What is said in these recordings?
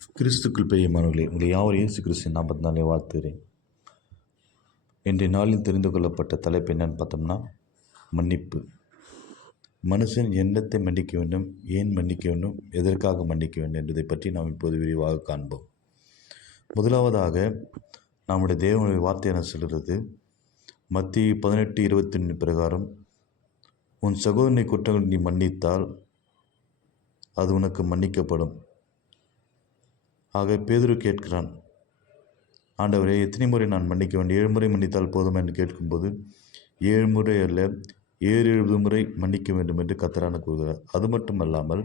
கிறிஸ்துக்குள் பிரியமானவர்களே, உங்களை யாவர் இயேசு கிறிஸ்து நாற்பத்தினாலே வாழ்த்துகிறேன். இன்றைய நாளில் தெரிந்து கொள்ளப்பட்ட தலைப்பு என்னன்னு பார்த்தோம்னா, மன்னிப்பு. மனுஷன் என்னத்தை மன்னிக்க வேண்டும், ஏன் மன்னிக்க வேண்டும், எதற்காக மன்னிக்க வேண்டும் என்பதை பற்றி நாம் இப்போது விரிவாக காண்போம். முதலாவதாக நம்முடைய தேவனுடைய வார்த்தை என சொல்கிறது, மத்திய 18:21 பிரகாரம், உன் சகோதரனை குற்றங்கள் நீ மன்னித்தால் அது உனக்கு மன்னிக்கப்படும். ஆக பேதுரு கேட்கிறான், ஆண்டவரே, எத்தனை முறை நான் மன்னிக்க வேண்டும்? 7 முறை மன்னித்தால் போதும் என்று கேட்கும்போது, 7 முறை அல்ல 70 முறை மன்னிக்க வேண்டும் என்று கர்த்தர் கூறுகிறார். அது மட்டுமல்லாமல்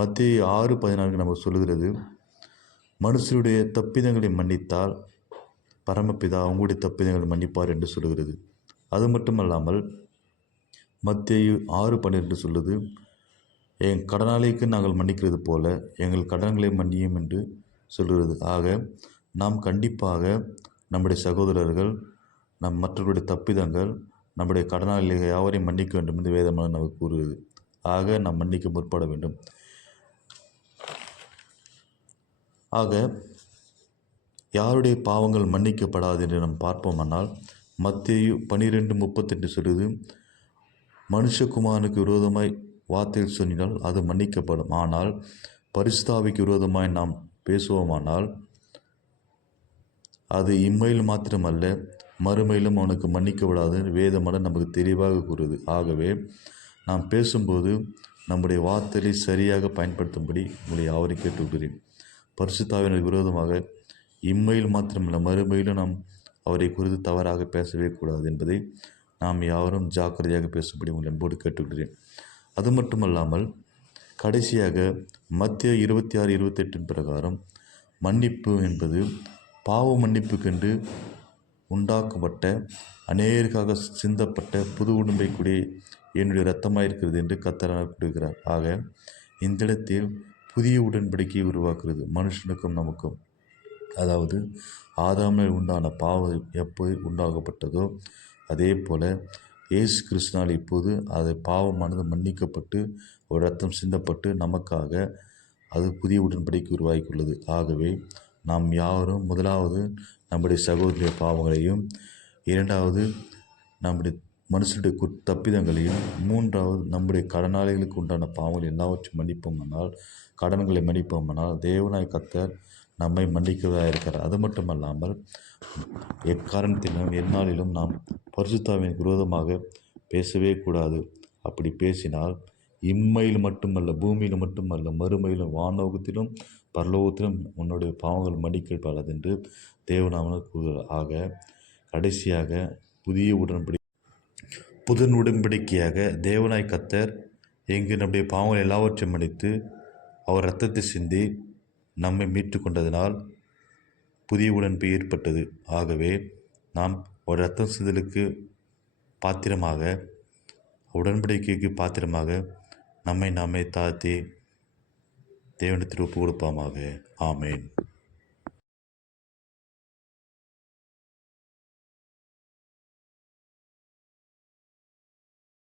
மத்திய 6:14 நமக்கு சொல்லுகிறது, மனுஷருடைய தப்பிதங்களை மன்னித்தால் பரமபிதா அவங்களுடைய தப்பிதங்களை மன்னிப்பார் என்று சொல்லுகிறது. அது மட்டுமல்லாமல் மத்திய 6:12 சொல்லுது, என் கடனாளிக்கு நாங்கள் மன்னிக்கிறது போல எங்கள் கடன்களை மன்னியும் என்று சொல்கிறது. ஆக நாம் கண்டிப்பாக நம்முடைய சகோதரர்கள், மற்றவருடைய தப்பிதங்கள், நம்முடைய கடனாளிகள் யாவரையும் மன்னிக்க வேண்டும் என்று வேதமாக நமக்கு கூறுகிறது. ஆக நாம் மன்னிக்க முற்பட வேண்டும். ஆக யாருடைய பாவங்கள் மன்னிக்கப்படாது என்று நாம் பார்ப்போமானால், மத்தேயு 12:38 சொல்லுது, மனுஷகுமாரனுக்கு விரோதமாய் வார்த்தையில் சொன்னால் அது மன்னிக்கப்படும், ஆனால் பரிசுத்தாவிக்கு விரோதமாய் நாம் பேசுவோமானால் அது இம்மையில் மாத்திரமல்ல மறுமையிலும் அவனுக்கு மன்னிக்கப்படாது வேதமான நமக்கு தெளிவாக கூறுது. ஆகவே நாம் பேசும்போது நம்முடைய வார்த்தையை சரியாக பயன்படுத்தும்படி உங்களை யாவரையும் கேட்டுவிடுகிறேன். பரிசுத்தாவிற்கு விரோதமாக இம்மையில் மாத்திரமல்ல மறுமையிலும் நாம் அவரை குறித்து தவறாக பேசவே கூடாது என்பதை நாம் யாவரும் ஜாக்கிரதையாக பேசும்படி உங்களை அன்போடு கேட்டுவிடுகிறேன். அது மட்டுமல்லாமல் கடைசியாக மத்திய 26:28 பிரகாரம், மன்னிப்பு என்பது பாவ மன்னிப்புக்கென்று உண்டாக்கப்பட்ட அநேகருக்காக சிந்தப்பட்ட புது உடன்படிக்கையுடைய என்னுடைய இரத்தமாக இருக்கிறது என்று கர்த்தர் கூறுகிறார். ஆக இந்த இடத்தில் புதிய உடன்படிக்கையை உருவாக்குறது மனுஷனுக்கும் நமக்கும். அதாவது ஆதாமில் உண்டான பாவம் எப்போது உண்டாக்கப்பட்டதோ அதே போல் இயேசு கிறிஸ்துவினால் இப்போது அது பாவமானது மன்னிக்கப்பட்டு ஒரு ரத்தம் சிந்தப்பட்டு நமக்காக அது புதிய உடன்படிக்கை உருவாக்கியுள்ளது. ஆகவே நாம் யாவரும் முதலாவது நம்முடைய சகோதரிய பாவங்களையும், இரண்டாவது நம்முடைய மனுஷனுடைய தப்பிதங்களையும், மூன்றாவது நம்முடைய கடனாளிகளுக்கு உண்டான பாவங்கள் எல்லாவற்றையும் மன்னிப்போமானால், கடன்களை மன்னிப்போமானால் தேவனாய் கர்த்தர் நம்மை மன்னிக்கிறதாக இருக்கிறார். அது மட்டுமல்லாமல் எக்காரணத்திலும் எந்நாளிலும் நாம் பரிசுத்தாவின் விரோதமாக பேசவே கூடாது. அப்படி பேசினால் இம்மையில் மட்டுமல்ல பூமியில் மட்டுமல்ல மறுமையிலும் வானோகத்திலும் பரலோகத்திலும் உன்னுடைய பாவங்கள் மன்னிக்கப்படாது என்று தேவனாம கூறுகிறார். ஆக கடைசியாக புது உடன்படிக்கையாக தேவனாய் கர்த்தர் எங்கு நம்முடைய பாவங்கள் எல்லாவற்றையும் மன்னித்து அவர் இரத்தத்தை சிந்தி நம்மை மீட்டு கொண்டதினால் புதிய உடன்படிக்கை ஏற்பட்டது. ஆகவே நாம் ஒரு இரத்தம் சிந்தலுக்கு பாத்திரமாக, உடன்படிக்கைக்கு பாத்திரமாக நம்மை நாமே தாழ்த்தி தேவனிடத்தில் ஒப்பு கொடுப்போமாக. ஆமேன்.